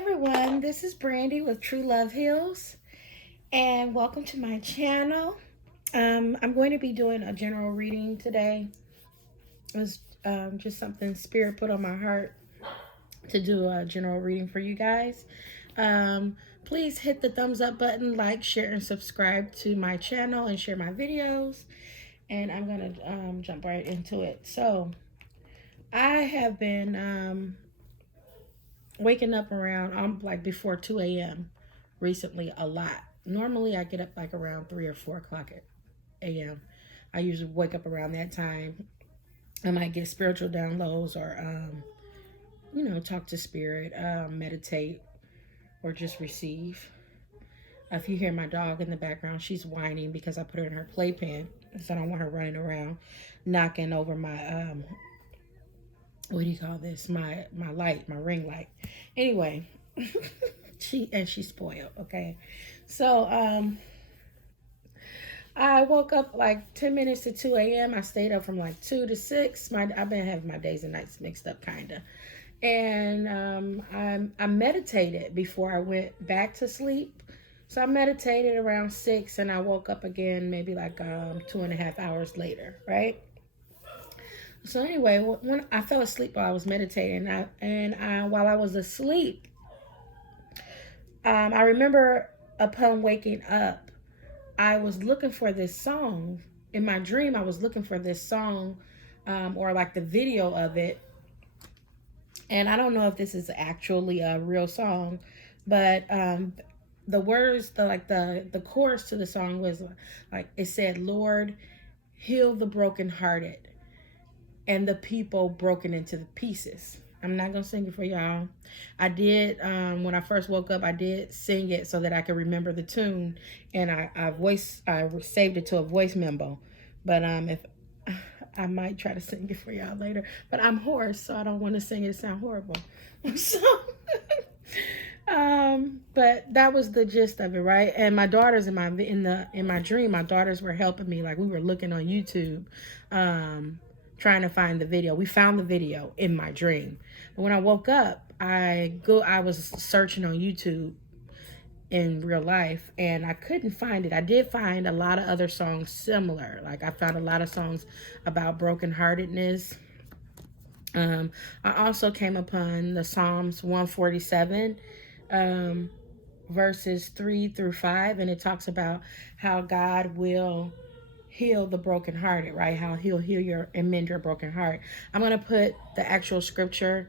everyone, this is Brandy with True Love Heals, and welcome to my channel. I'm going to be doing a general reading today. It was just something Spirit put on my heart to do a general reading for you guys. Please hit the thumbs up button, like, share, and subscribe to my channel and share my videos. And I'm going to jump right into it. So, I have been waking up around, like before 2 a.m. recently a lot. Normally I get up like around 3 or 4 o'clock a.m. I usually wake up around that time. I might get spiritual downloads or, talk to spirit, meditate, or just receive. If you hear my dog in the background, she's whining because I put her in her playpen. So I don't want her running around, knocking over my, what do you call this? My light, my ring light. Anyway, she's spoiled, okay? So, I woke up like 10 minutes to 2 a.m. I stayed up from like 2 to 6. I've been having my days and nights mixed up, kind of. And I meditated before I went back to sleep. So I meditated around 6 and I woke up again maybe like 2.5 hours later, right? So anyway, when I fell asleep while I was meditating, while I was asleep, I remember upon waking up, I was looking for this song. In my dream, I was looking for this song, or like the video of it. And I don't know if this is actually a real song, but the words, the chorus to the song was like, it said, "Lord, heal the brokenhearted and the people broken into the pieces." I'm not going to sing it for y'all. I did, when I first woke up, I did sing it so that I could remember the tune. And I saved it to a voice memo. But if I might try to sing it for y'all later. But I'm hoarse, so I don't want to sing it sound horrible. So, but that was the gist of it, right? And my daughters in my dream, my daughters were helping me. Like, we were looking on YouTube, trying to find the video. We found the video in my dream. But when I woke up, I was searching on YouTube in real life and I couldn't find it. I did find a lot of other songs similar. Like, I found a lot of songs about brokenheartedness. I also came upon the Psalms 147, verses 3 through 5, and it talks about how God will heal the brokenhearted, right? How he'll heal and mend your broken heart. I'm going to put the actual scripture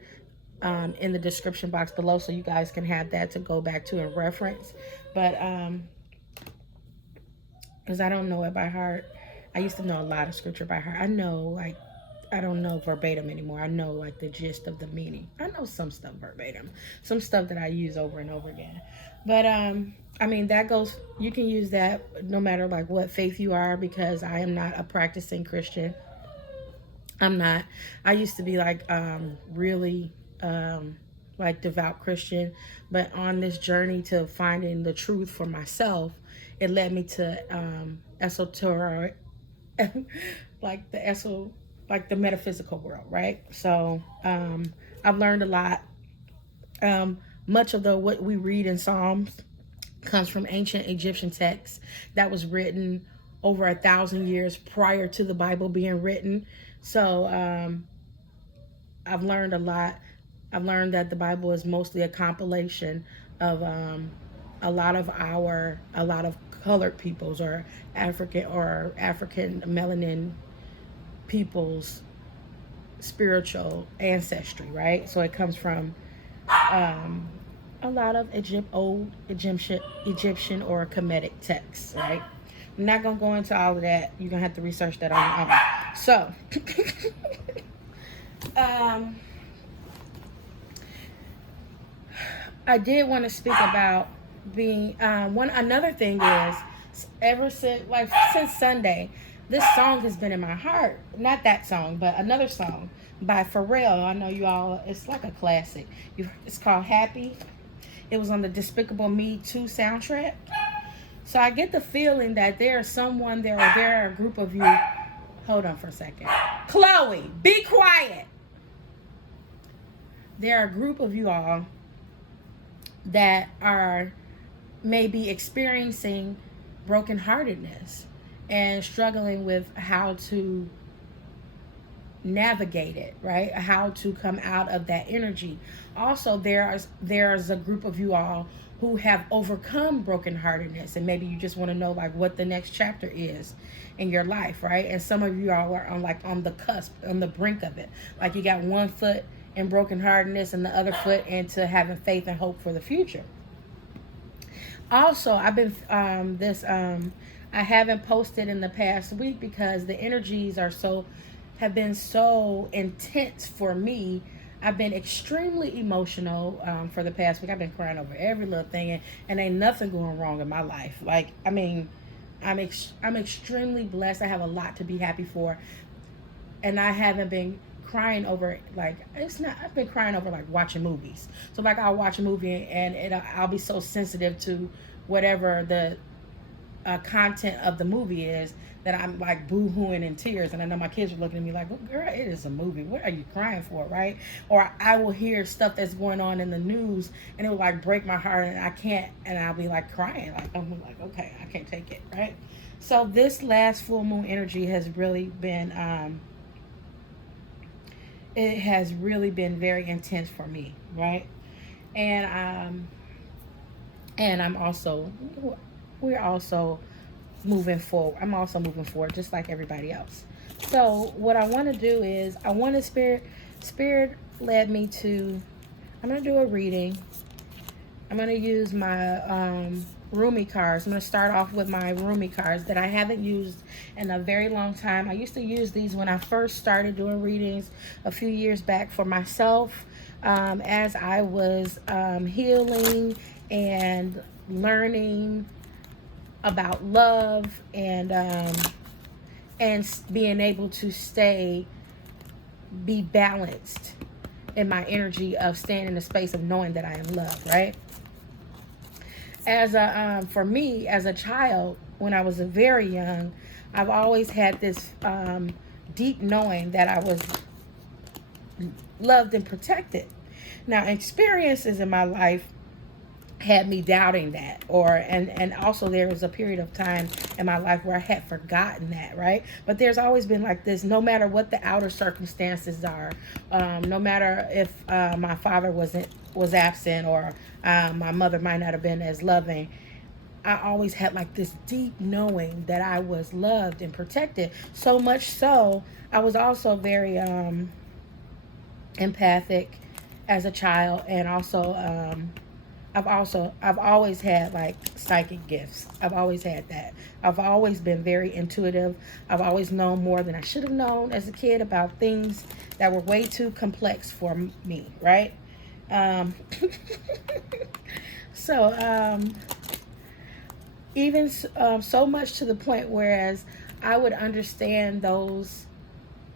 in the description box below so you guys can have that to go back to and reference. But because I don't know it by heart. I used to know a lot of scripture by heart. I don't know verbatim anymore. I know like the gist of the meaning. I know some stuff verbatim, some stuff that I use over and over again. But I mean, that goes, you can use that no matter like what faith you are, because I am not a practicing Christian. I'm not. I used to be like really like devout Christian, but on this journey to finding the truth for myself, it led me to esoteric, like the metaphysical world, right? So I've learned a lot. Much of what we read in Psalms comes from ancient Egyptian texts that was written over 1,000 years prior to the Bible being written. So I've learned a lot. I've learned that the Bible is mostly a compilation of a lot of colored peoples or African melanin people's spiritual ancestry, right? So it comes from a lot of old Egyptian or Kemetic texts, right? I'm not going to go into all of that. You're going to have to research that on your own. So, I did want to speak about being, another thing is, since Sunday, this song has been in my heart. Not that song, but another song by Pharrell. I know you all, it's like a classic. It's called Happy. It was on the Despicable Me 2 soundtrack. So I get the feeling that there are a group of you. Hold on for a second. Chloe, be quiet. There are a group of you all that are maybe experiencing brokenheartedness and struggling with how to navigate it, right? How to come out of that energy. Also, there's a group of you all who have overcome brokenheartedness, and maybe you just want to know like what the next chapter is in your life, right? And some of you all are on the cusp, on the brink of it. Like you got one foot in brokenheartedness and the other foot into having faith and hope for the future. Also, I've been I haven't posted in the past week because the energies have been so intense for me. I've been extremely emotional for the past week. I've been crying over every little thing, and ain't nothing going wrong in my life. Like, I mean, I'm extremely blessed. I have a lot to be happy for, and I haven't been crying over like it's not. I've been crying over like watching movies. So like I'll watch a movie and I'll be so sensitive to whatever the content of the movie is that I'm like boo-hooing in tears, and I know my kids are looking at me like, well, girl, it is a movie, what are you crying for, right? Or I will hear stuff that's going on in the news and it will like break my heart, and I can't, and I'll be like crying, like I'm like, okay, I can't take it, right? So this last full moon energy has really been it has really been very intense for me, right? And I'm also, we're also moving forward. I'm also moving forward just like everybody else. So what I want to do is I want to spirit led me to, I'm going to do a reading. I'm going to use my Rumi cards. I'm going to start off with my Rumi cards that I haven't used in a very long time. I used to use these when I first started doing readings a few years back for myself, as I was healing and learning about love and being able to be balanced in my energy of staying in the space of knowing that I am loved, right? For me as a child, when I was very young, I've always had this deep knowing that I was loved and protected. Now, experiences in my life had me doubting that, and also there was a period of time in my life where I had forgotten that, right? But there's always been like this, no matter what the outer circumstances are, no matter if my father was absent, or my mother might not have been as loving, I always had like this deep knowing that I was loved and protected. So much so, I was also very empathic as a child, and also I've always had like psychic gifts. I've always had that. I've always been very intuitive. I've always known more than I should have known as a kid about things that were way too complex for me, right? So even so much to the point whereas I would understand those,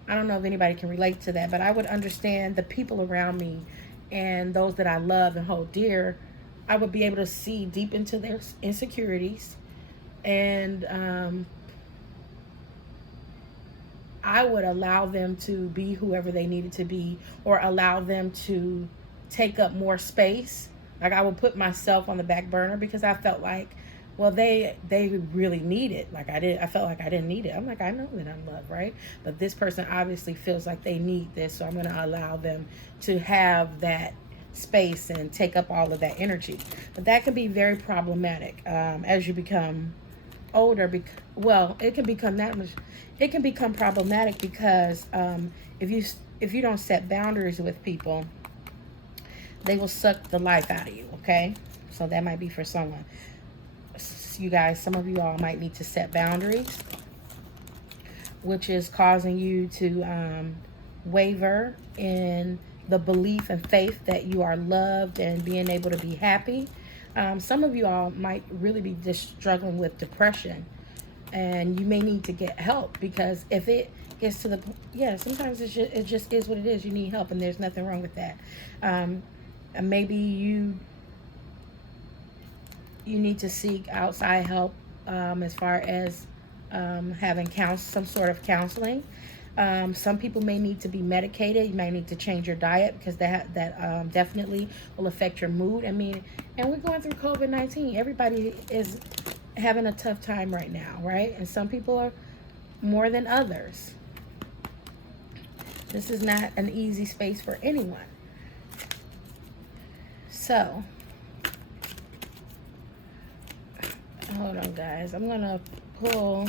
I don't know if anybody can relate to that, but I would understand the people around me and those that I love and hold dear. I would be able to see deep into their insecurities, and I would allow them to be whoever they needed to be, or allow them to take up more space. Like I would put myself on the back burner because I felt like, well, they really need it. Like I felt like I didn't need it. I'm like, I know that I'm loved, right? But this person obviously feels like they need this, so I'm going to allow them to have that space and take up all of that energy. But that can be very problematic as you become older. It can become that much. It can become problematic because if you don't set boundaries with people, they will suck the life out of you. Okay, so that might be for someone. You guys, some of you all might need to set boundaries, which is causing you to waver in the belief and faith that you are loved and being able to be happy. Some of you all might really be just struggling with depression, and you may need to get help, because if it gets to sometimes it just is what it is. You need help, and there's nothing wrong with that. And maybe you need to seek outside help as far as having some sort of counseling. Some people may need to be medicated. You may need to change your diet because that definitely will affect your mood. I mean, and we're going through COVID-19. Everybody is having a tough time right now, right? And some people are more than others. This is not an easy space for anyone. So, hold on, guys. I'm going to pull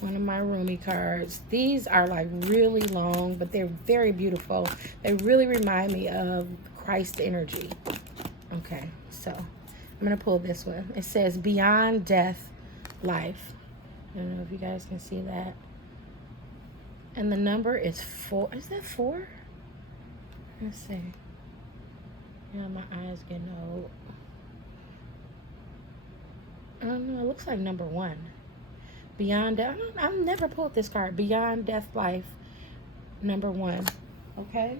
one of my Rumi cards. These are like really long, but they're very beautiful. They really remind me of Christ energy. Okay, so I'm going to pull this one. It says, beyond death, life. I don't know if you guys can see that. And the number is 4. Is that 4? Let's see. Yeah, my eyes getting old. I don't know. It looks like number 1. Beyond death. I've never pulled this card. Beyond death, life. Number 1. Okay.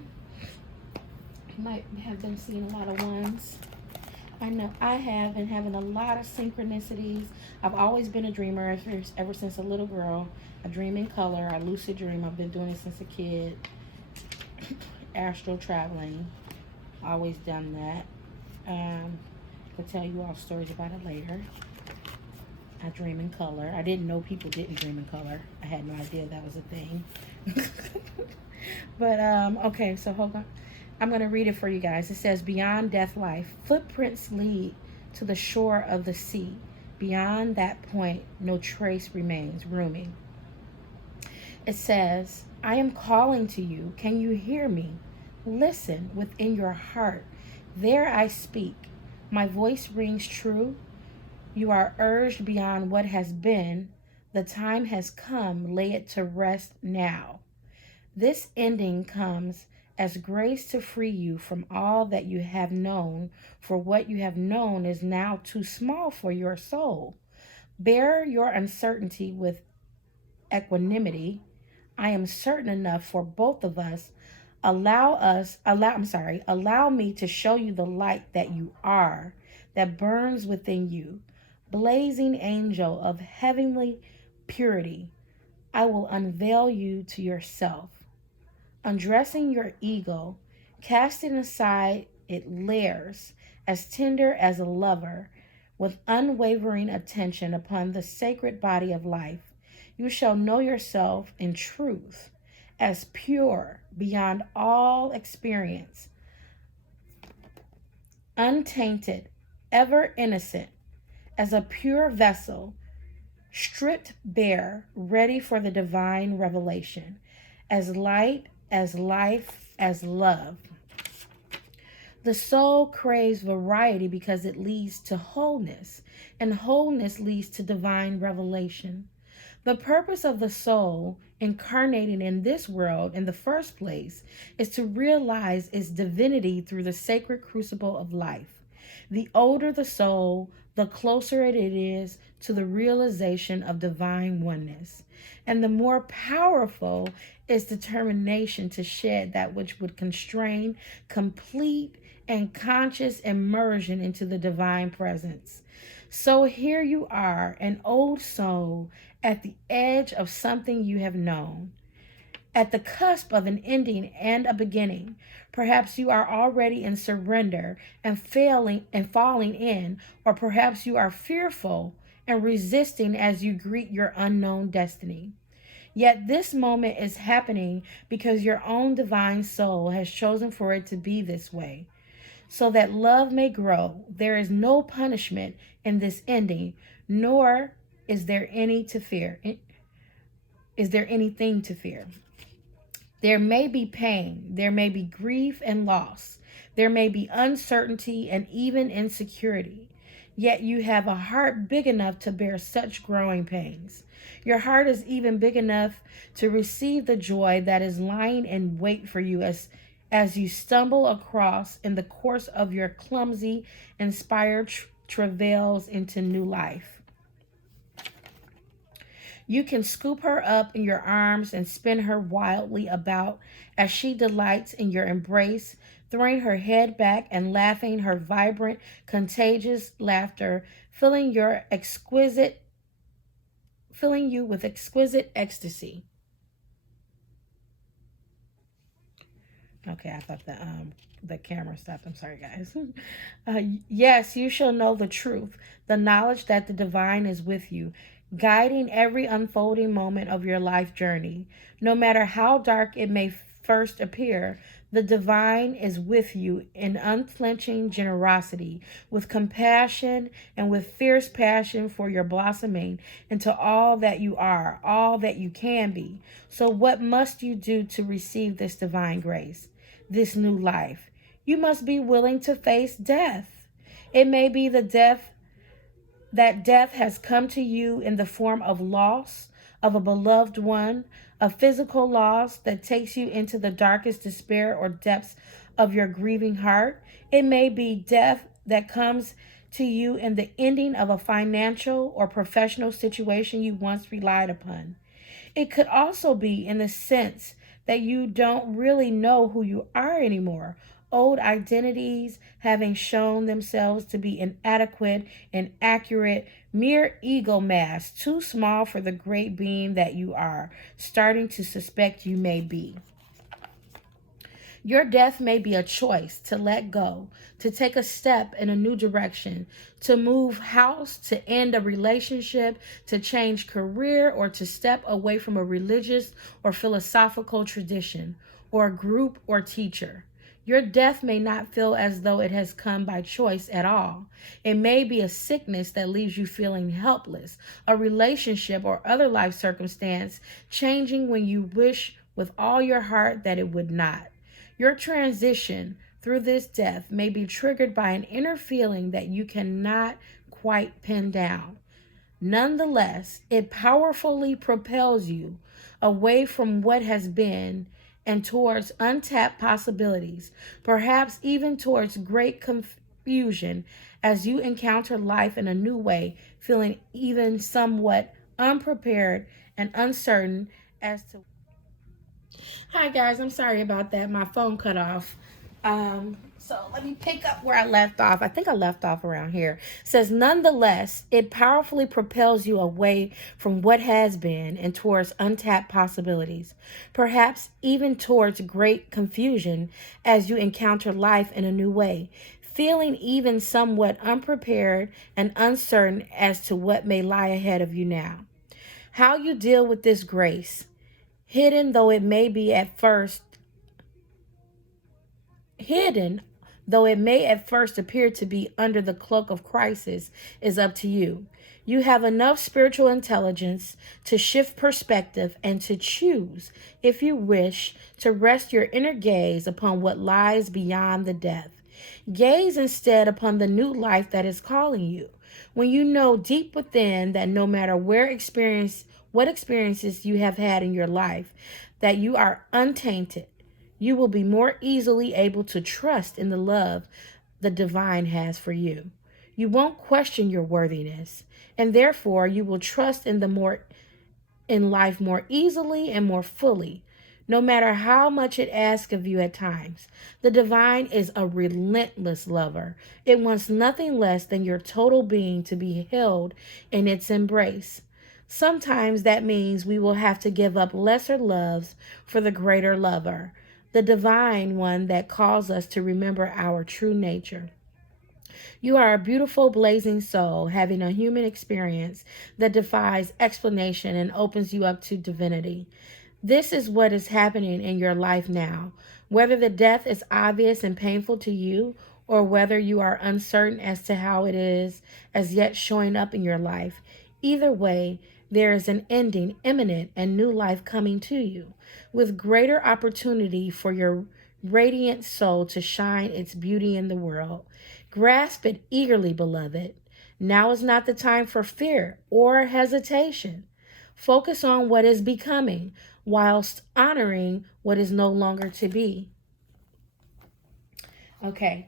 You might have been seeing a lot of ones. I know I have been having a lot of synchronicities. I've always been a dreamer ever since a little girl. I dream in color. I lucid dream. I've been doing it since a kid. Astral traveling. Always done that. I'll tell you all stories about it later. I dream in color. I didn't know people didn't dream in color. I had no idea that was a thing. But, okay, so hold on. I'm going to read it for you guys. It says, beyond death, life, footprints lead to the shore of the sea. Beyond that point, no trace remains. Rumi. It says, I am calling to you. Can you hear me? Listen within your heart. There I speak. My voice rings true. You are urged beyond what has been. The time has come. Lay it to rest now. This ending comes as grace to free you from all that you have known, for what you have known is now too small for your soul. Bear your uncertainty with equanimity. I am certain enough for both of us. Allow me to show you the light that you are, that burns within you. Blazing angel of heavenly purity, I will unveil you to yourself. Undressing your ego, casting aside its layers, as tender as a lover, with unwavering attention upon the sacred body of life, you shall know yourself in truth, as pure beyond all experience, untainted, ever innocent, as a pure vessel, stripped bare, ready for the divine revelation, as light, as life, as love. The soul craves variety because it leads to wholeness, and wholeness leads to divine revelation. The purpose of the soul incarnating in this world in the first place is to realize its divinity through the sacred crucible of life. The older the soul, the closer it is to the realization of divine oneness, and the more powerful its determination to shed that which would constrain complete and conscious immersion into the divine presence. So here you are, an old soul at the edge of something you have known, at the cusp of an ending and a beginning. Perhaps you are already in surrender and falling in, or perhaps you are fearful and resisting as you greet your unknown destiny. Yet this moment is happening because your own divine soul has chosen for it to be this way, so that love may grow. There is no punishment in this ending, nor is there any to fear. Is there anything to fear? There may be pain, there may be grief and loss, there may be uncertainty and even insecurity. Yet you have a heart big enough to bear such growing pains. Your heart is even big enough to receive the joy that is lying in wait for you as you stumble across in the course of your clumsy, inspired travails into new life. You can scoop her up in your arms and spin her wildly about as she delights in your embrace, throwing her head back and laughing her vibrant, contagious laughter, filling you with exquisite ecstasy. Okay, I thought the camera stopped. I'm sorry, guys. Yes, you shall know the truth, the knowledge that the divine is with you, guiding every unfolding moment of your life journey. No matter how dark it may first appear, the divine is with you in unflinching generosity, with compassion and with fierce passion for your blossoming into all that you are, all that you can be. So, what must you do to receive this divine grace, this new life? You must be willing to face death. It may be the death that death has come to you in the form of loss of a beloved one, a physical loss that takes you into the darkest despair or depths of your grieving heart. It may be death that comes to you in the ending of a financial or professional situation you once relied upon. It could also be in the sense that you don't really know who you are anymore. Old identities having shown themselves to be inadequate, inaccurate, mere ego masks, too small for the great being that you are, starting to suspect you may be. Your death may be a choice to let go, to take a step in a new direction, to move house, to end a relationship, to change career, or to step away from a religious or philosophical tradition, or a group or teacher. Your death may not feel as though it has come by choice at all. It may be a sickness that leaves you feeling helpless, a relationship or other life circumstance changing when you wish with all your heart that it would not. Your transition through this death may be triggered by an inner feeling that you cannot quite pin down. Nonetheless, it powerfully propels you away from what has been and towards untapped possibilities, perhaps even towards great confusion as you encounter life in a new way, feeling even somewhat unprepared and uncertain as to. Hi guys, I'm sorry about that. My phone cut off. So let me pick up where I left off. I think I left off around here. It says, nonetheless, it powerfully propels you away from what has been and towards untapped possibilities, perhaps even towards great confusion as you encounter life in a new way, feeling even somewhat unprepared and uncertain as to what may lie ahead of you now. How you deal with this grace, hidden though it may be at first hidden though it may at first appear to be under the cloak of crisis, is up to you. You have enough spiritual intelligence to shift perspective and to choose, if you wish, to rest your inner gaze upon what lies beyond the death. Gaze instead upon the new life that is calling you. When you know deep within that no matter what experiences you have had in your life, that you are untainted, you will be more easily able to trust in the love the divine has for you. You won't question your worthiness, and therefore you will trust in life more easily and more fully, no matter how much it asks of you at times. The divine is a relentless lover. It wants nothing less than your total being to be held in its embrace. Sometimes that means we will have to give up lesser loves for the greater lover, the divine one that calls us to remember our true nature. You are a beautiful, blazing soul having a human experience that defies explanation and opens you up to divinity. This is what is happening in your life now. Whether the death is obvious and painful to you, or whether you are uncertain as to how it is as yet showing up in your life, either way, there is an ending imminent and new life coming to you, with greater opportunity for your radiant soul to shine its beauty in the world. Grasp it eagerly, beloved. Now is not the time for fear or hesitation. Focus on what is becoming whilst honoring what is no longer to be. Okay.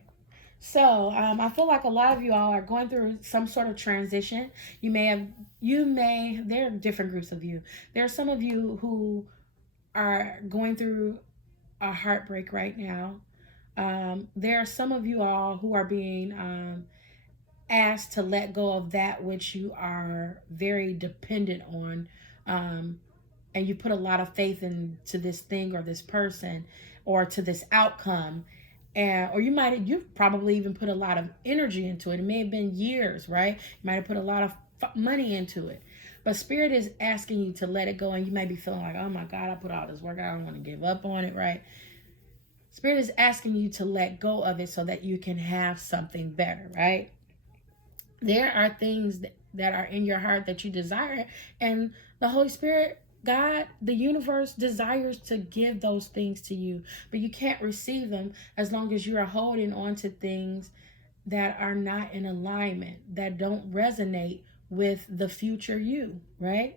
So I feel like a lot of you all are going through some sort of transition. There are different groups of you. There are some of you who are going through a heartbreak right now. There are some of you all who are being asked to let go of that which you are very dependent on. and you put a lot of faith into this thing or this person or to this outcome, and or you've probably even put a lot of energy into it. It may have been years, right? You might have put a lot of money into it, but spirit is asking you to let it go, and you may be feeling like, oh my God, I put all this work, I don't want to give up on it, right? Spirit is asking you to let go of it so that you can have something better, right? There are things that are in your heart that you desire, and the Holy Spirit, God, the universe desires to give those things to you, but you can't receive them as long as you are holding on to things that are not in alignment, that don't resonate with the future you, right?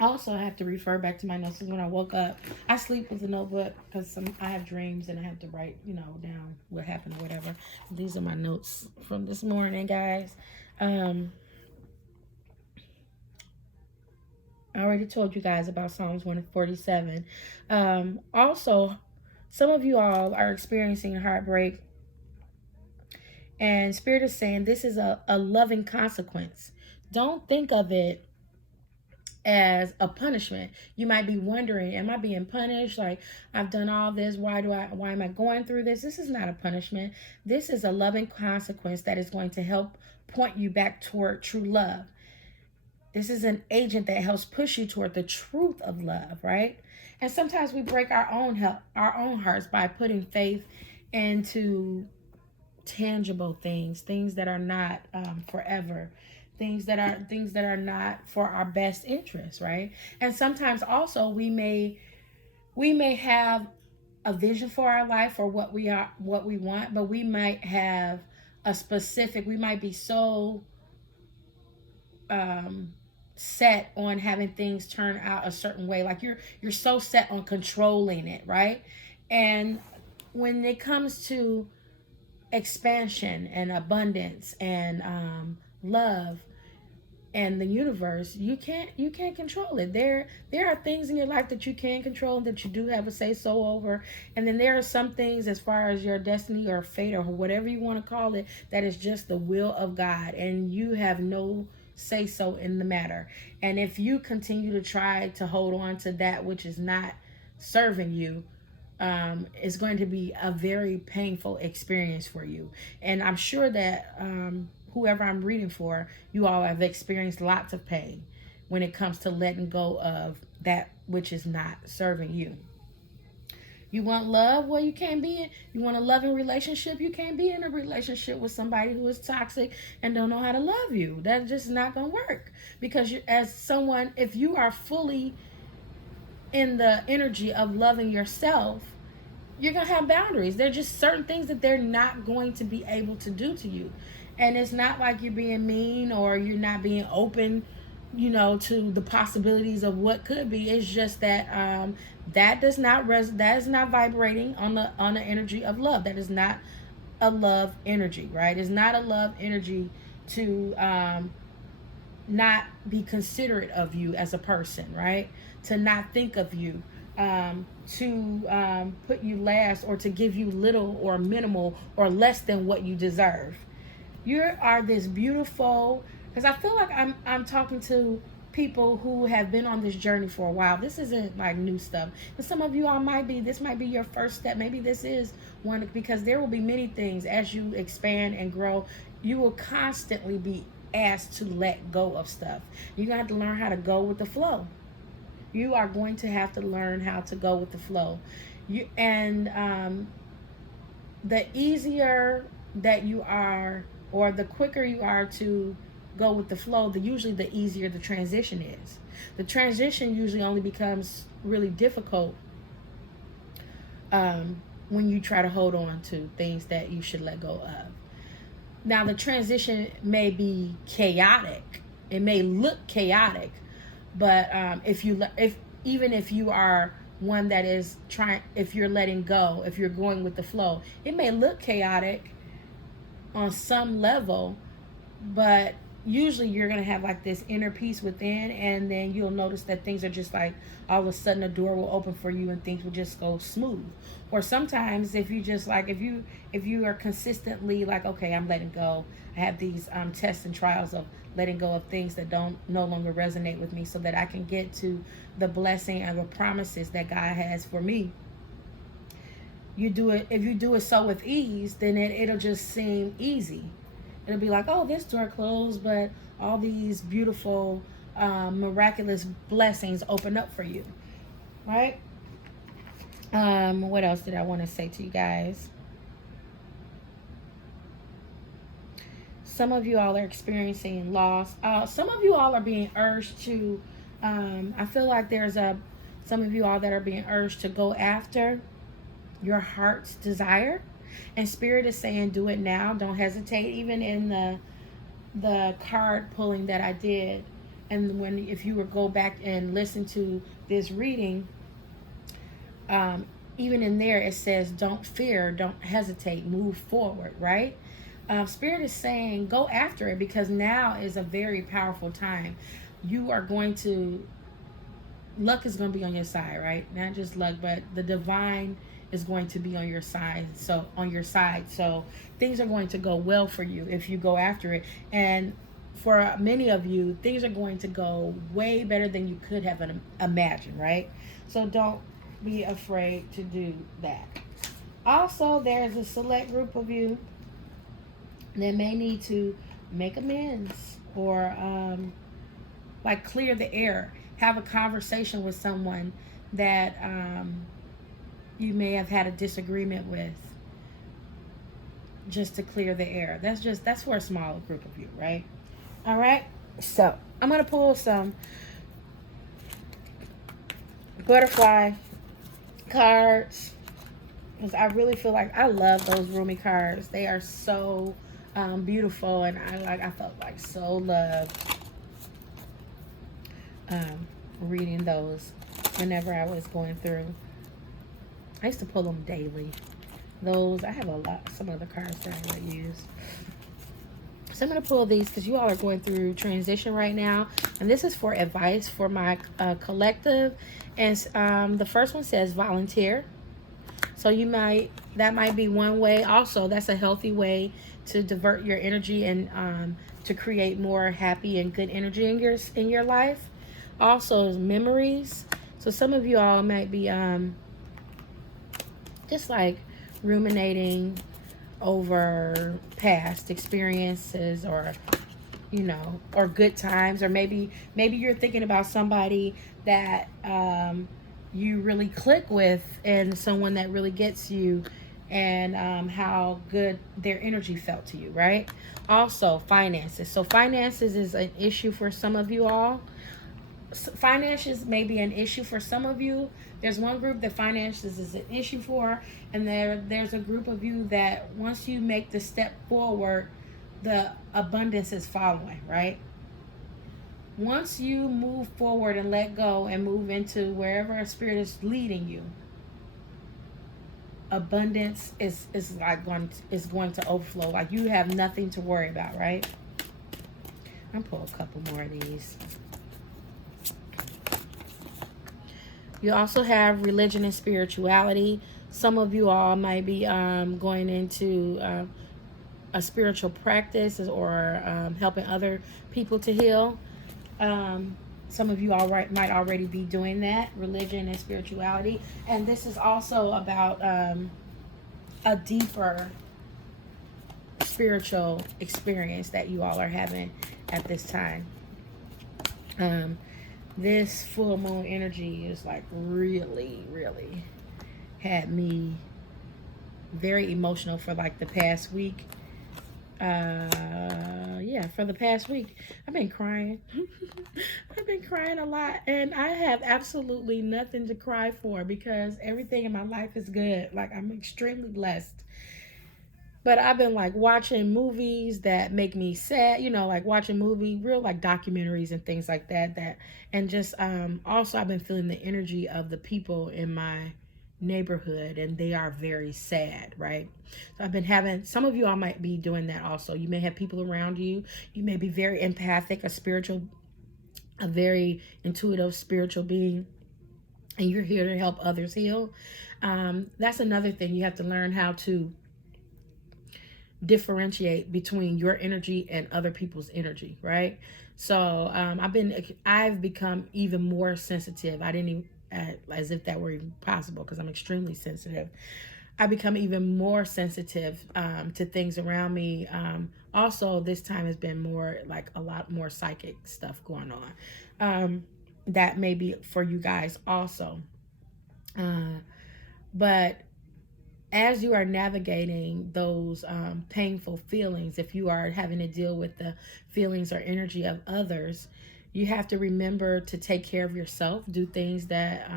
Also, I have to refer back to my notes. When I woke up, I sleep with a notebook because I have dreams and I have to write, down what happened or whatever. These are my notes from this morning, guys. I already told you guys about Psalms 147. Also, some of you all are experiencing heartbreak, and Spirit is saying this is a loving consequence. Don't think of it as a punishment. You might be wondering, am I being punished? Like, I've done all this, why am I going through this? This is not a punishment. This is a loving consequence that is going to help point you back toward true love. This is an agent that helps push you toward the truth of love, right? And sometimes we break our own hearts by putting faith into tangible things that are not forever, things that are not for our best interest, right? And sometimes also we may have a vision for our life or what we want, but we might have we might be so set on having things turn out a certain way, like you're so set on controlling it, right? And when it comes to expansion and abundance and love and the universe, you can't control it. There are things in your life that you can control, that you do have a say so over, and then there are some things as far as your destiny or fate or whatever you want to call it, that is just the will of God, and you have no say so in the matter. And if you continue to try to hold on to that which is not serving you, it's going to be a very painful experience for you. And I'm sure that whoever I'm reading for, you all have experienced lots of pain when it comes to letting go of that which is not serving you. You want love? Well, you can't be in. You want a loving relationship? You can't be in a relationship with somebody who is toxic and don't know how to love you. That's just not going to work. Because if you are fully in the energy of loving yourself, you're going to have boundaries. There are just certain things that they're not going to be able to do to you. And it's not like you're being mean or you're not being open, to the possibilities of what could be. It's just that that is not vibrating on the energy of love. That is not a love energy, right? It's not a love energy to not be considerate of you as a person, right? To not think of you, to put you last, or to give you little or minimal or less than what you deserve. You are this beautiful, because I feel like I'm talking to people who have been on this journey for a while. This isn't like new stuff. And some of you all this might be your first step. Maybe this is one, because there will be many things as you expand and grow. You will constantly be asked to let go of stuff. You're going to have to learn how to go with the flow. You are going to have to learn how to go with the flow. The easier that you are, or the quicker you are to go with the flow, usually the easier the transition is. The transition usually only becomes really difficult when you try to hold on to things that you should let go of. Now, the transition may be chaotic. It may look chaotic, but if you are one that is if you're letting go, if you're going with the flow, it may look chaotic on some level, but usually you're going to have like this inner peace within, and then you'll notice that things are just like all of a sudden a door will open for you and things will just go smooth. Or sometimes if you just like if you are consistently like, okay, I'm letting go, I have these tests and trials of letting go of things that don't no longer resonate with me so that I can get to the blessing and the promises that God has for me. You do it, if you do it so with ease, then it'll just seem easy. It'll be like, oh, this door closed, but all these beautiful, miraculous blessings open up for you, right? What else did I want to say to you guys? Some of you all are experiencing loss. Some of you all are being urged to, I feel like some of you all that are being urged to go after your heart's desire. And Spirit is saying, do it now. Don't hesitate. Even in the card pulling that I did, and if you go back and listen to this reading, even in there it says, don't fear, don't hesitate, move forward, right? Spirit is saying, go after it, because now is a very powerful time. You are going to, luck is going to be on your side, right? Not just luck, but the divine is going to be on your side. So things are going to go well for you if you go after it. And for many of you, things are going to go way better than you could have imagined, right? So don't be afraid to do that. Also, there's a select group of you that may need to make amends or like clear the air. Have a conversation with someone that you may have had a disagreement with, just to clear the air. That's for a smaller group of you, right? All right. So I'm gonna pull some butterfly cards, because I really feel like I love those Rumi cards. They are so beautiful, and I felt like so loved reading those whenever I was going through. I used to pull them daily. Those, I have some other cards that I use. So I'm going to pull these because you all are going through transition right now. And this is for advice for my collective. And the first one says volunteer. So that might be one way. Also, that's a healthy way to divert your energy and to create more happy and good energy in your life. Also, memories. So some of you all might be just like ruminating over past experiences, or or good times, or maybe you're thinking about somebody that you really click with, and someone that really gets you, and how good their energy felt to you, right? Also, finances. So finances is an issue for some of you all. Finances may be an issue for some of you. There's one group that finances is an issue for, and there's a group of you that once you make the step forward, the abundance is following, right? Once you move forward and let go and move into wherever a spirit is leading you, abundance is going to overflow. Like, you have nothing to worry about, right? I'm pull a couple more of these. You also have religion and spirituality. Some of you all might be going into a spiritual practice, or helping other people to heal. Some of you all might already be doing that, religion and spirituality. And this is also about a deeper spiritual experience that you all are having at this time. This full moon energy is like really, really had me very emotional for like the past week. For the past week, I've been crying. I've been crying a lot, and I have absolutely nothing to cry for because everything in my life is good. Like, I'm extremely blessed. But I've been like watching movies that make me sad, like watching real like documentaries and things like that, and just also I've been feeling the energy of the people in my neighborhood and they are very sad, right? So I've been having, some of you all might be doing that also. You may have people around you. You may be very empathic, a very intuitive spiritual being, and you're here to help others heal. That's another thing. You have to learn how to differentiate between your energy and other people's energy, right? So I've become even more sensitive. I didn't even, as if that were even possible, because I'm extremely sensitive. I become even more sensitive to things around me. Also, this time has been more like a lot more psychic stuff going on. That may be for you guys also. But as you are navigating those painful feelings, if you are having to deal with the feelings or energy of others, you have to remember to take care of yourself. Do things that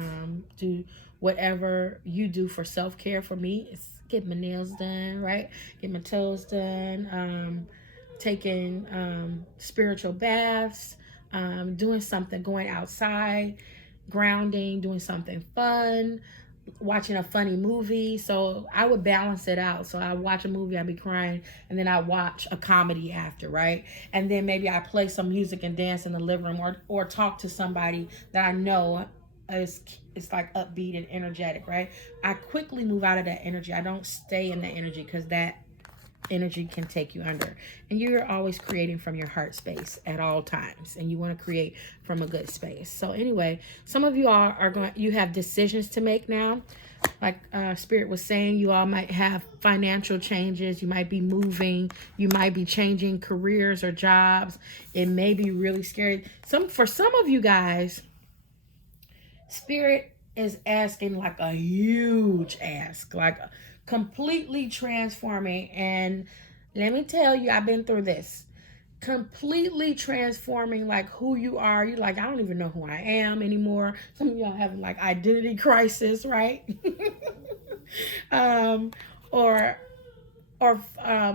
do whatever you do for self-care. For me, it's get my nails done, right? Get my toes done, taking spiritual baths, doing something, going outside, grounding, doing something fun, watching a funny movie. So I would balance it out. So I watch a movie, I'd be crying, and then I watch a comedy after, right? And then maybe I play some music and dance in the living room, or talk to somebody that I know is like upbeat and energetic, right? I quickly move out of that energy. I don't stay in that energy, because that energy can take you under. And you're always creating from your heart space at all times, and you want to create from a good space. So anyway, some of you all you have decisions to make now. Like Spirit was saying, you all might have financial changes. You might be moving. You might be changing careers or jobs. It may be really scary. For some of you guys, Spirit is asking like a huge ask, like completely transforming. And let me tell you, I've been through this. Completely transforming like who you are. You're like, I don't even know who I am anymore. Some of y'all having like identity crisis, right? Or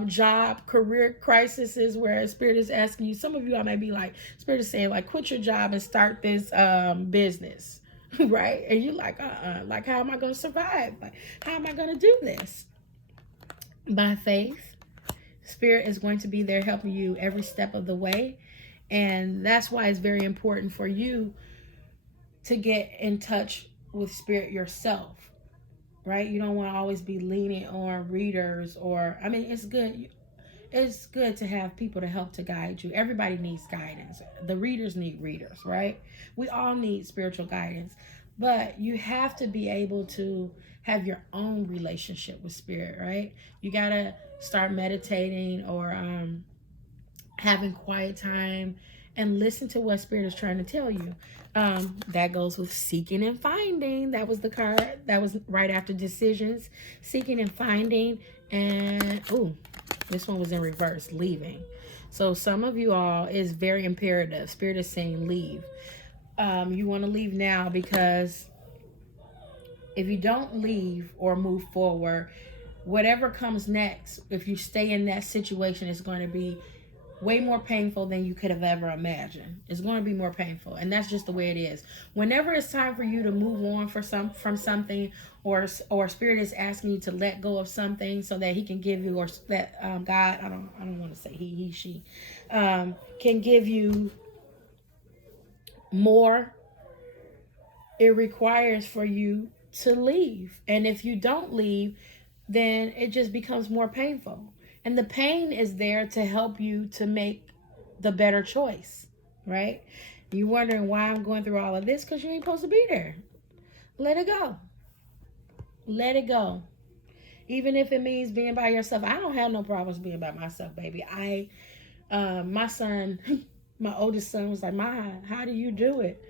job career crises, where Spirit is asking you. Some of you, I may be like, Spirit is saying like, quit your job and start this business. Right? And you're like, like, how am I going to survive? Like, how am I going to do this? By faith, Spirit is going to be there helping you every step of the way. And that's why it's very important for you to get in touch with Spirit yourself, right? You don't want to always be leaning on readers, or, I mean, it's good. It's good to have people to help to guide you. Everybody needs guidance. The readers need readers, right? We all need spiritual guidance. But you have to be able to have your own relationship with Spirit, right? You got to start meditating, or having quiet time, and listen to what Spirit is trying to tell you. That goes with seeking and finding. That was the card that was right after decisions. Seeking and finding. And, this one was in reverse, leaving. So some of you all, is very imperative. Spirit is saying leave. You want to leave now, because if you don't leave or move forward, whatever comes next, if you stay in that situation, it's going to be way more painful than you could have ever imagined. It's going to be more painful, and that's just the way it is. Whenever it's time for you to move on from something, or Spirit is asking you to let go of something so that He can give you, or that God, I don't want to say he, she, can give you more, it requires for you to leave. And if you don't leave, then it just becomes more painful. And the pain is there to help you to make the better choice, right? You're wondering why I'm going through all of this, because you ain't supposed to be there. Let it go. Let it go. Even if it means being by yourself. I don't have no problems being by myself, baby. My son, my oldest son was like, Ma, how do you do it?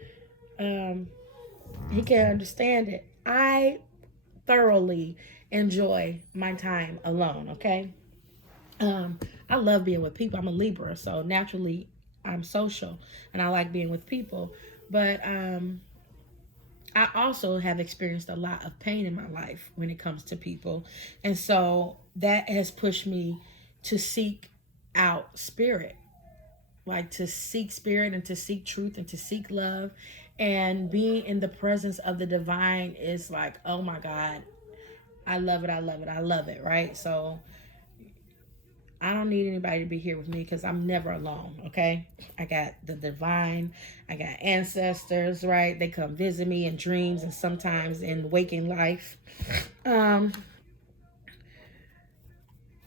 He can't understand it. I thoroughly enjoy my time alone, okay? I love being with people. I'm a Libra, so naturally I'm social and I like being with people. But I also have experienced a lot of pain in my life when it comes to people. And so that has pushed me to seek out Spirit. Like to seek Spirit, and to seek truth, and to seek love. And being in the presence of the divine is like, oh my God, I love it, I love it, I love it, right? So I don't need anybody to be here with me because I'm never alone, okay? I got the divine, I got ancestors, right? They come visit me in dreams and sometimes in waking life. Um,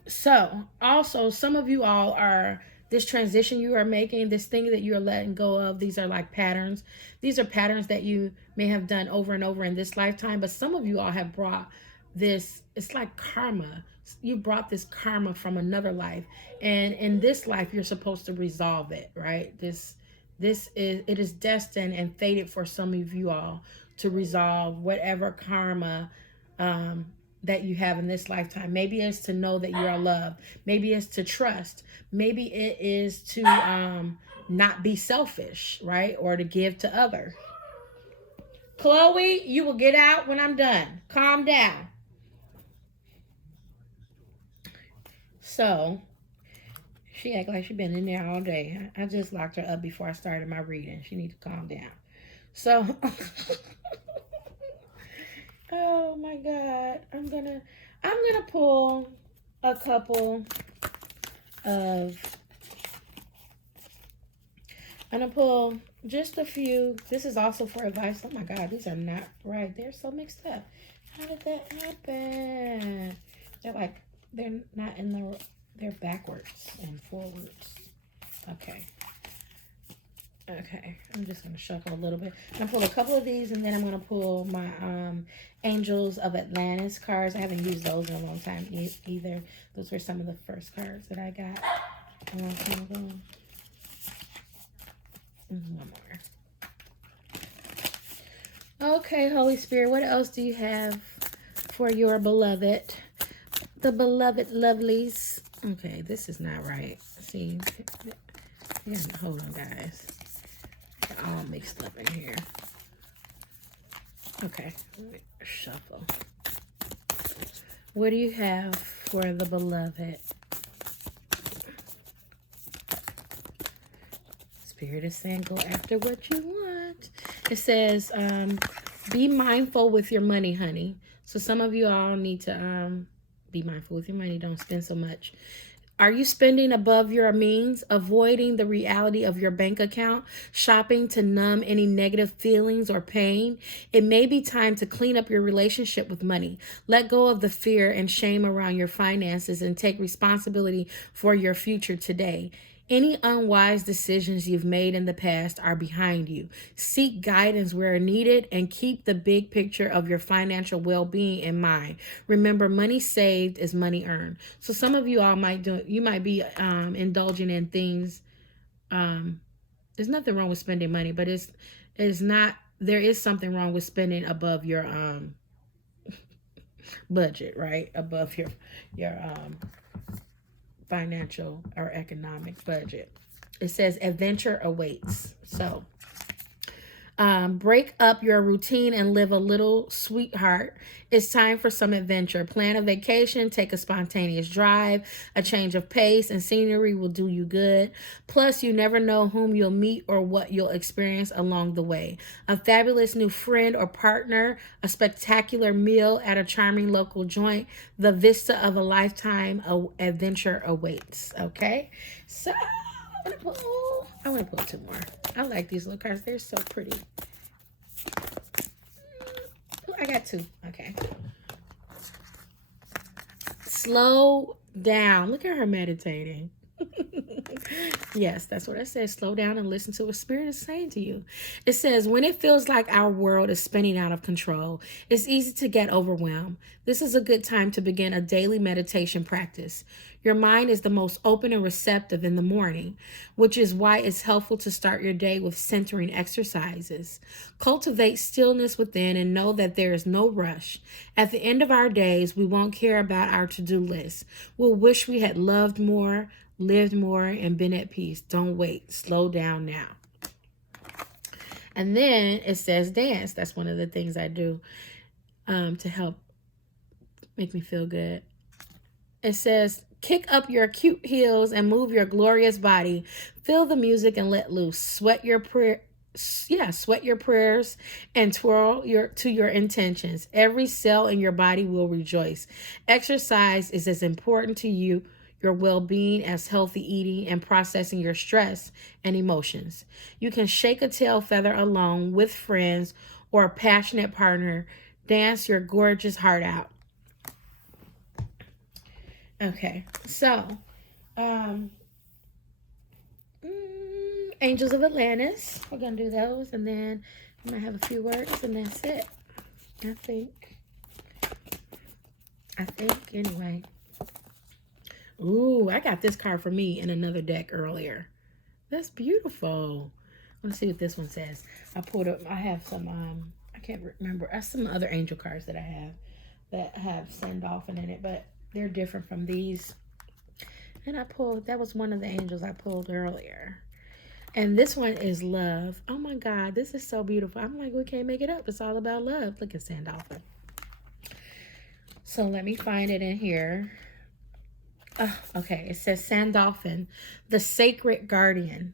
So, also, some of you all are, this transition you are making, this thing that you're letting go of, these are like patterns. These are patterns that you may have done over and over in this lifetime, but some of you all have brought this, it's like karma. You brought this karma from another life, and in this life you're supposed to resolve it, right? This is, it is destined and fated for some of you all to resolve whatever karma um that you have in this lifetime. Maybe it's to know that you are loved. Maybe it's to trust. Maybe it is to not be selfish, right? Or to give to other. Chloe, you will get out when I'm done. Calm down. So, she act like she been in there all day. I just locked her up before I started my reading. She need to calm down. So, oh my God, I'm gonna pull a couple of, I'm gonna pull just a few. This is also for advice. Oh my God, these are not right. They're so mixed up. How did that happen? They're like, they're not in the, they're backwards and forwards. Okay. Okay, I'm just going to shuffle a little bit. I'm going to pull a couple of these, and then I'm going to pull my Angels of Atlantis cards. I haven't used those in a long time either. Those were some of the first cards that I got a long time ago. One more. Okay, Holy Spirit, what else do you have for your beloved? The beloved lovelies. Okay, this is not right. See, yeah, hold on, guys. All mixed up in here. Okay, let me shuffle. What do you have for the beloved? Spirit is saying go after what you want. It says be mindful with your money, honey. So some of you all need to be mindful with your money. Don't spend so much. Are you spending above your means, avoiding the reality of your bank account, shopping to numb any negative feelings or pain? It may be time to clean up your relationship with money. Let go of the fear and shame around your finances and take responsibility for your future today. Any unwise decisions you've made in the past are behind you. Seek guidance where needed and keep the big picture of your financial well-being in mind. Remember, money saved is money earned. So some of you all might be indulging in things. There's nothing wrong with spending money, but there is something wrong with spending above your budget, right? Above your financial or economic budget. It says adventure awaits. So break up your routine and live a little, sweetheart. It's time for some adventure. Plan a vacation, take a spontaneous drive. A change of pace and scenery will do you good. Plus, you never know whom you'll meet or what you'll experience along the way. A fabulous new friend or partner, a spectacular meal at a charming local joint. The vista of a lifetime adventure awaits. Okay, so I want to pull two more. I like these little cards. They're so pretty. I got two. Okay. Slow down. Look at her meditating. Yes, that's what it says. Slow down and listen to what Spirit is saying to you. It says, when it feels like our world is spinning out of control, it's easy to get overwhelmed. This is a good time to begin a daily meditation practice. Your mind is the most open and receptive in the morning, which is why it's helpful to start your day with centering exercises. Cultivate stillness within and know that there is no rush. At the end of our days, we won't care about our to-do list. We'll wish we had loved more, lived more, and been at peace. Don't wait. Slow down now. And then it says dance. That's one of the things I do to help make me feel good. It says, kick up your cute heels and move your glorious body. Feel the music and let loose. Sweat your sweat your prayers and twirl your intentions. Every cell in your body will rejoice. Exercise is as important to you, your well-being, as healthy eating and processing your stress and emotions. You can shake a tail feather alone, with friends, or a passionate partner. Dance your gorgeous heart out. Okay, so um Angels of Atlantis. We're gonna do those, and then I'm gonna have a few words, and that's it. I think anyway. Ooh, I got this card for me in another deck earlier. That's beautiful. Let's see what this one says. I pulled up. I have some. I can't remember. I have some other angel cards that I have that have send off in it, but they're different from these. And I pulled. That was one of the angels I pulled earlier. And this one is love. Oh my God, this is so beautiful. I'm like, we can't make it up. It's all about love. Look at Sandalphon. So let me find it in here. Okay, it says Sandalphon, the sacred guardian.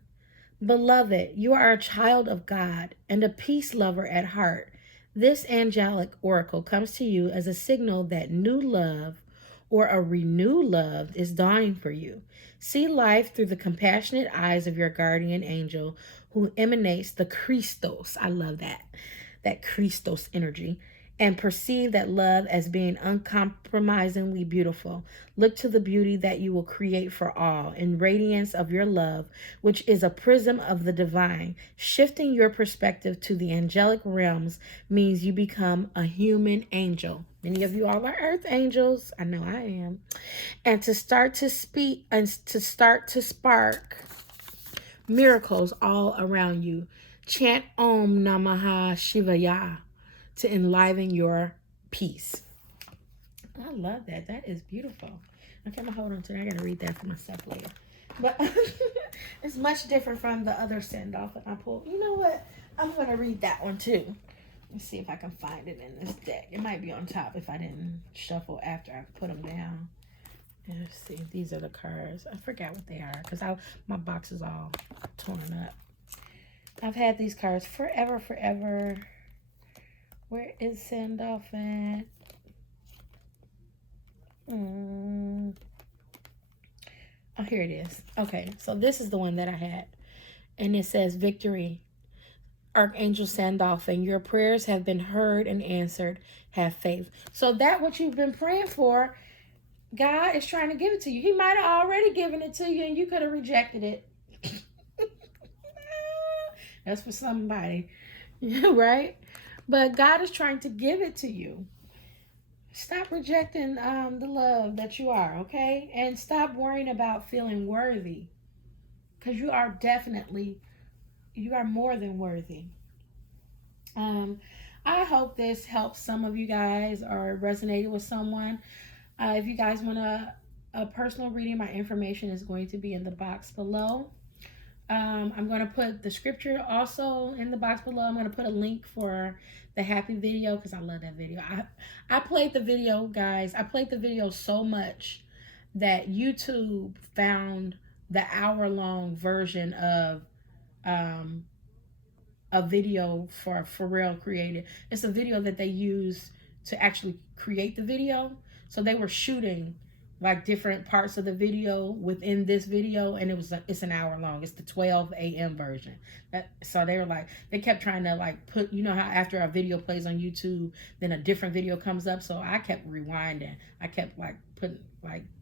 Beloved, you are a child of God and a peace lover at heart. This angelic oracle comes to you as a signal that new love, or a renewed love, is dawning for you. See life through the compassionate eyes of your guardian angel, who emanates the Christos. I love that Christos energy. And perceive that love as being uncompromisingly beautiful. Look to the beauty that you will create for all in radiance of your love, which is a prism of the divine. Shifting your perspective to the angelic realms means you become a human angel. Many of you all are earth angels. I know I am. And to start to speak and to start to spark miracles all around you. Chant Om Namaha Shivaya to enliven your peace. I love that. That is beautiful. Okay, I'm gonna hold on to that. I gotta read that for myself later. But it's much different from the other send off that I pulled. You know what? I'm gonna read that one too. Let's see if I can find it in this deck. It might be on top if I didn't shuffle after I put them down. Let's see. These are the cards. I forgot what they are because my box is all torn up. I've had these cards forever. Where is Sandalphon? Oh, here it is. Okay, so this is the one that I had. And it says, victory. Archangel Sandalphon, your prayers have been heard and answered. Have faith. So that what you've been praying for, God is trying to give it to you. He might have already given it to you and you could have rejected it. That's for somebody, right? But God is trying to give it to you. Stop rejecting the love that you are, okay? And stop worrying about feeling worthy. Because you are more than worthy. I hope this helps some of you guys or resonated with someone. If you guys want a personal reading, my information is going to be in the box below. I'm going to put the scripture also in the box below. I'm going to put a link for the happy video because I love that video. I played the video, guys. I played the video so much that YouTube found the hour-long version of a video for real created. It's a video that they use to actually create the video. So they were shooting like different parts of the video within this video, and it's an hour long. It's the 12 a.m. version. So they were like, they kept trying to like put, you know how after a video plays on YouTube, then a different video comes up. So I kept rewinding. I kept like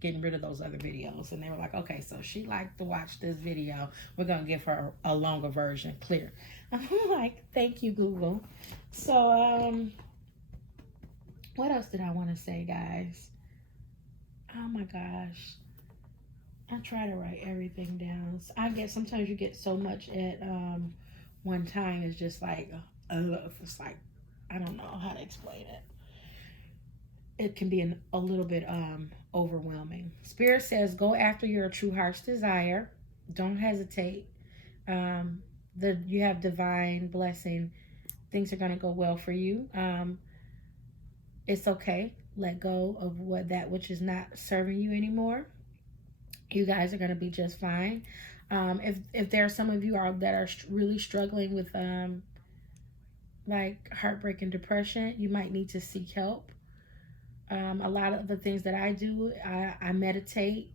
getting rid of those other videos, and they were like, okay, so she liked to watch this video. We're gonna give her a longer version. Clear. I'm like, thank you, Google. So what else did I want to say, guys? Oh my gosh. I try to write everything down. Sometimes you get so much at one time. It's just like, it's like, I don't know how to explain it. It can be a little bit overwhelming. Spirit says, go after your true heart's desire. Don't hesitate. You have divine blessing. Things are going to go well for you. It's okay. Let go of that which is not serving you anymore. You guys are going to be just fine. If there are some of you that are really struggling with like heartbreak and depression, you might need to seek help. A lot of the things that I do, I meditate.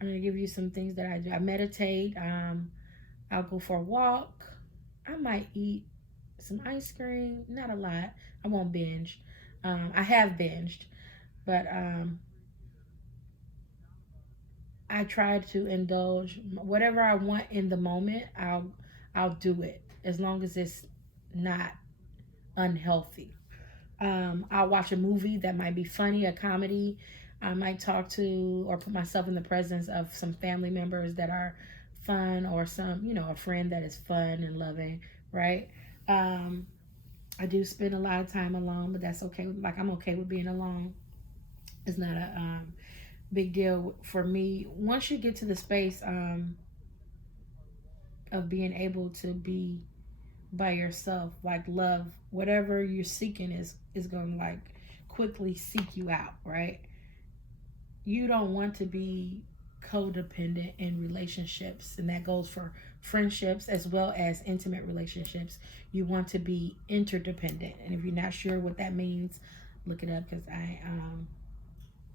I'm gonna give you some things that I do. I meditate. I'll go for a walk. I might eat some ice cream. Not a lot. I won't binge. I have binged, but I try to indulge whatever I want in the moment. I'll do it as long as it's not unhealthy. I'll watch a movie that might be funny, a comedy. I might talk to or put myself in the presence of some family members that are fun, or some, a friend that is fun and loving, right? Um, I do spend a lot of time alone, but that's okay. Like, I'm okay with being alone. It's not a big deal for me. Once you get to the space of being able to be by yourself, like, love, whatever you're seeking is going to like quickly seek you out, right? You don't want to be codependent in relationships, and that goes for friendships as well as intimate relationships. You want to be interdependent, and if you're not sure what that means, look it up, because I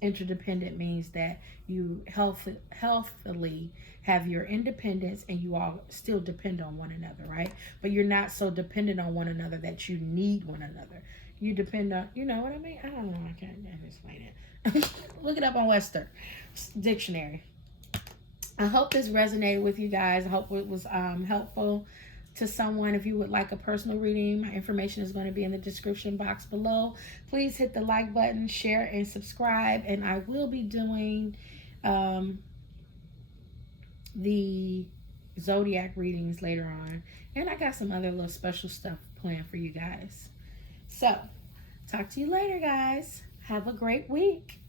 interdependent means that you healthily have your independence, and you all still depend on one another, right? But you're not so dependent on one another that you need one another. You depend on, you know what I mean? I don't know. I can't explain it. Look it up on Webster Dictionary. I hope this resonated with you guys. I hope it was helpful to someone. If you would like a personal reading, my information is going to be in the description box below. Please hit the like button, share, and subscribe. And I will be doing the zodiac readings later on. And I got some other little special stuff planned for you guys. So, talk to you later, guys. Have a great week.